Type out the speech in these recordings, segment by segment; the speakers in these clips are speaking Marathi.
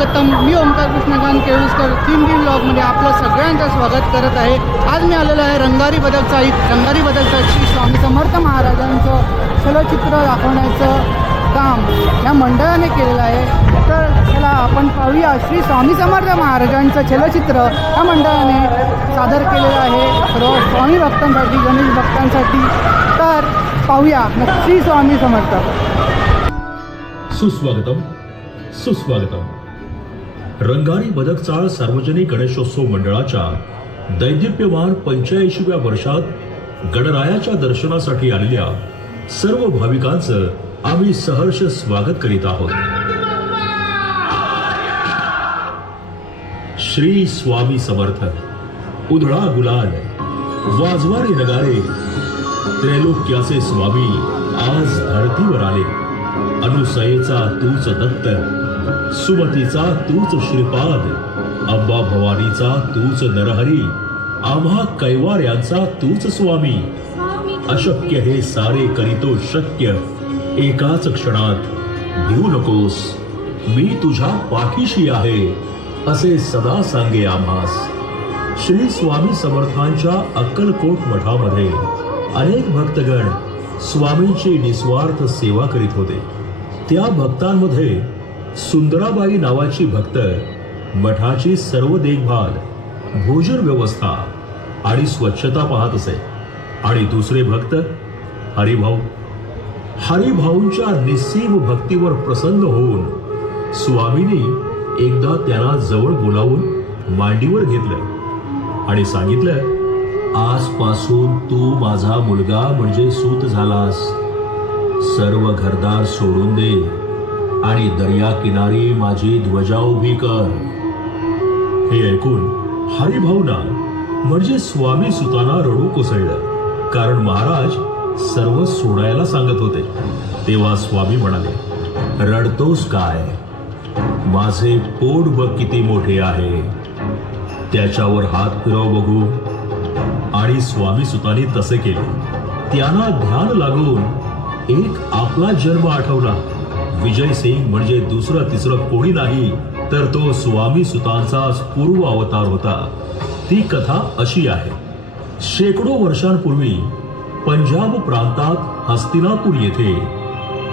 स्वागतम. मी ओमकार कृष्णकांत केळुसकर तीन दिन ब्लॉगमध्ये आपलं सगळ्यांचं स्वागत करत आहे. आज मी आलेलो आहे रंगारी बदलचा रंगारी बदलचा श्री स्वामी समर्थ महाराजांचं चलचित्र दाखवण्याचं काम या मंडळाने केलेलं आहे. तर चला आपण पाहूया श्री स्वामी समर्थ महाराजांचं चलचित्र या मंडळाने सादर केलेलं आहे. सर्व स्वामी भक्तांसाठी गणेश भक्तांसाठी. तर पाहूया श्री स्वामी समर्थ. सुस्वागतम. सुस्वागतम. रंगारी बदकचाळ सार्वजनिक गणेशोत्सव मंडळाच्या दैदिप्यमान पंच्याऐंशीव्या वर्षात गणरायाच्या दर्शनासाठी आलेल्या सर्व भाविकांचं आम्ही सहर्ष स्वागत करीत आहोत. श्री स्वामी समर्थ उधळा गुलाल वाजवारे नगारे त्रैलोक्याचे स्वामी आज धरतीवर आले. अनुसयेचा तूच दत्त सुमतीचा तूच श्रीपाद अंबा भवानीचा तूच नरहरी आम्हा कैवाऱ्यांचा तूच स्वामी. अशक्य हे सारे करीतो शक्य एकाच क्षणात. भिऊ नकोस मी तुझ्या पाठीशी आहे असे सदा सांगे आम्हास. श्री स्वामी समर्थांच्या अक्कलकोट मठामध्ये अनेक भक्तगण स्वामींची निस्वार्थ सेवा करीत होते. त्या भक्तांमध्ये सुंदराबाई नावाची भक्त मठाची सर्व देखभाल भोजन व्यवस्था आणि स्वच्छता पाहत असे. आणि दुसरे भक्त हरिभाऊ. हरिभाऊंच्या निस्सीम भक्तीवर प्रसन्न होऊन स्वामींनी एकदा त्यांना जवळ बोलावून मांडीवर घेतलं आणि सांगितलं आजपासून तू माझा मुलगा म्हणजे सूत झालास. सर्व घरदार सोडून दे. आणि दर्या किनारी माझी ध्वजा उभी कर. हे ऐकून हरिभाऊना म्हणजे स्वामी सुताना रडू कोसळलं. कारण महाराज सर्व सोडायला सांगत होते. तेव्हा स्वामी म्हणाले रडतोस काय? माझे पोट बघ किती मोठे आहे. त्याच्यावर हात फिरव बघू. आणि स्वामी सुतानी तसे केले. त्यांना ध्यान लागून एक आपला जन्म आठवला. विजय सिंग म्हणजे दुसरं तिसरं कोणी नाही तर तो स्वामी सुतांचा पूर्व अवतार होता. ती कथा अशी आहे. शेकडो वर्षांपूर्वी पंजाब प्रांतात हस्तिनापूर येथे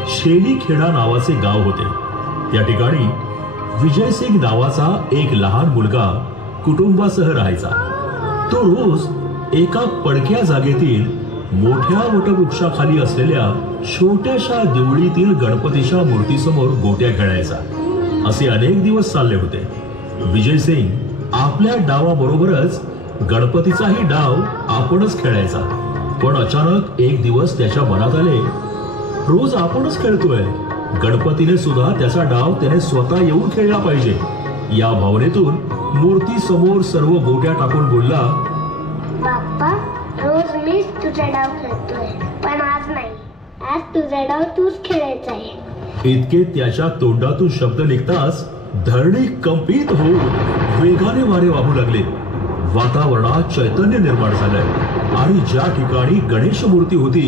शेलीखेडा नावाचे गाव होते. त्या ठिकाणी विजयसिंग नावाचा एक लहान मुलगा कुटुंबासह राहायचा. तो रोज एका पडक्या जागेतील मोठ्या वटवृक्षाखाली असलेल्या छोट्याशा देवळीतील गणपतीच्या मूर्तीसमोर गोट्या खेळायचा. असे अनेक दिवस चालले होते. विजयसिंग आपल्या डावाबरोबरच गणपतीचाही डाव आपणच खेळायचा. पण अचानक एक दिवस त्याच्या मनात आले रोज आपणच खेळतोय. गणपतीने सुद्धा त्याचा डाव त्याने स्वतः येऊन खेळला पाहिजे. या भावनेतून मूर्ती समोर सर्व गोट्या टाकून बोलला बाप्पा रोज मीच तुझा डाव खेळतोय पण आज नाही. आज तुझा डाव तूच खेळायचा आहे. इतके त्याच्या तोंडातून शब्द निघताच धरणी कंपित होऊन वेगाने वारे वाहू लागले. वातावरणात चैतन्य निर्माण झालंय. आणि ज्या ठिकाणी गणेश मूर्ती होती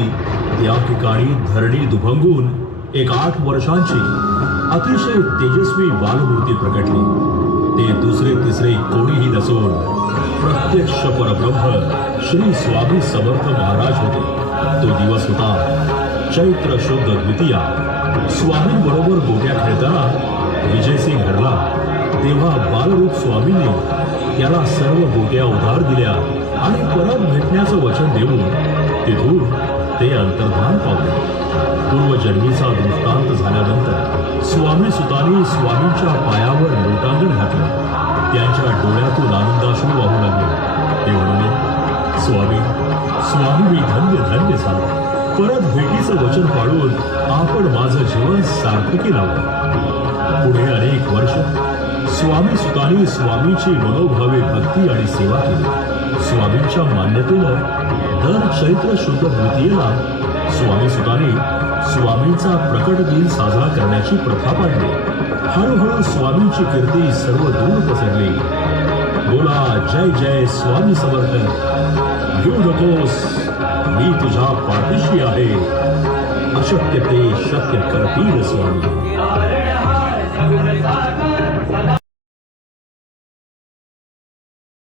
त्या ठिकाणी धरणी दुभंगून एक आठ वर्षांची अतिशय तेजस्वी बालमूर्ती प्रकटली. ते दुसरे तिसरे कोणीही नसून प्रत्यक्ष परब्रह्म श्री स्वामी समर्थ महाराज होते. तो दिवस होता चैत्र शुद्ध द्वितीया. स्वामींबरोबर गोट्या खेळताना विजयसिंग हरला तेव्हा बालरूप स्वामींनी त्याला सर्व गोट्या उधार दिल्या आणि परत भेटण्याचं वचन देऊन तिथून ते अंतर्धान पावले. पूर्वजन्मीचा दृष्टांत झाल्यानंतर स्वामी सुतानी स्वामींच्या पायावर लोटांगण घातलं. त्यांच्या डोळ्यातून आनंदाश्रू वाहू लागले. ते म्हणाले स्वामी स्वामी मी धन्य धन्य झालो. परत भेटीचं वचन पाळून आपण माझं जीवन सार्थकी लावलं पुढे अनेक वर्ष स्वामी सुतानी स्वामीची मनोभावे भक्ती आणि सेवा केली. स्वामींच्या मान्यतेनं दर चैत्र शुद्ध द्वितीयेला स्वामी सुतानी स्वामींचा प्रकट दिन साजरा करण्याची प्रथा पाडली. हळूहळू स्वामींची कीर्ती सर्व दूर पसरली. बोला जय जय स्वामी समर्थ. घेऊ नकोस मी तुझ्या पाठीशी आहे. अशक्य ते शक्य करतील स्वामी.